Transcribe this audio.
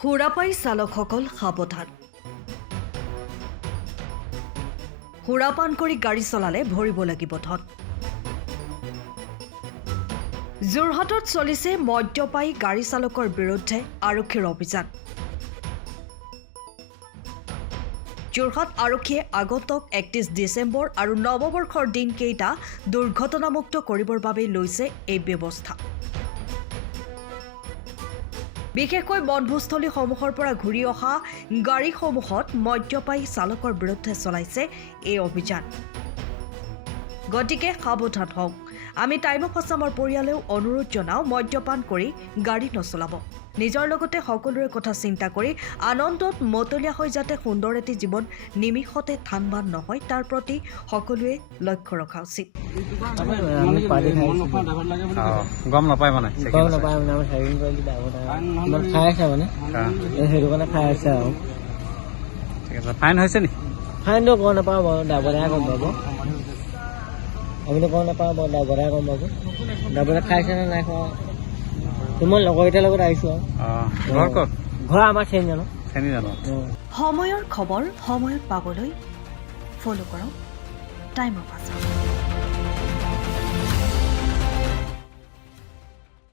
সুৰাপাই চালকসকল সাৱধান। সুৰাপান কৰি গাড়ী চলালে ভৰিব লাগিব ধন। যোৰহাটত চলিছে মদ্যপাই গাড়ী চালকৰ বিৰুদ্ধে আৰক্ষীৰ অভিযান। যোৰহাট আৰক্ষীয়ে আগন্তুক 31 ডিচেম্বৰ আৰু নৱবৰ্ষৰ দিনকেইটা দুৰ্ঘটনামুক্ত কৰিবৰ বাবে লৈছে এই ব্যৱস্থা। বিশেষকৈ বনভোজস্থলীসমূহৰ পৰা ঘূৰি অহা গাড়ীসমূহত মদ্যপাই চালকৰ বিৰুদ্ধে চলাইছে এই অভিযান। গতিকে সাৱধান হওক। আমি টাইম অফ আছামৰ পৰিয়ালেও অনুৰোধ জনাওঁ মদ্যপান কৰি গাড়ী নচলাব। নিজৰ লগতে সকলোৰে কথা চিন্তা কৰি আনন্দত মতলীয়া হৈ যাতে সুন্দৰ এটি জীৱন নিমিষতে থানবান নহয় তাৰ প্ৰতি সকলোৱে লক্ষ্য ৰখা উচিত। গম নাপায় মানে খাই আছে মানে সেইটো কাৰণে খাই আছে আৰু ঠিক আছে। ফাইন হৈছে নি? ফাইনটো গম নাপাওঁ বাৰু, ড্ৰাইভাৰে গম পাব। আমিতো গম নাপাওঁ বাৰু, ড্ৰাইভাৰে গম পাব। ড্ৰাইভাৰে খাইছে নে নাই খোৱা। মই লগৰকেইটাৰ লগত আহিছোঁ আৰু ঘৰ ক'ত? ঘৰ আমাৰ চেনি জানো। সময়ৰ খবৰ সময়ত পাবলৈ ফ'ল' কৰক টাইম অফ আছাম।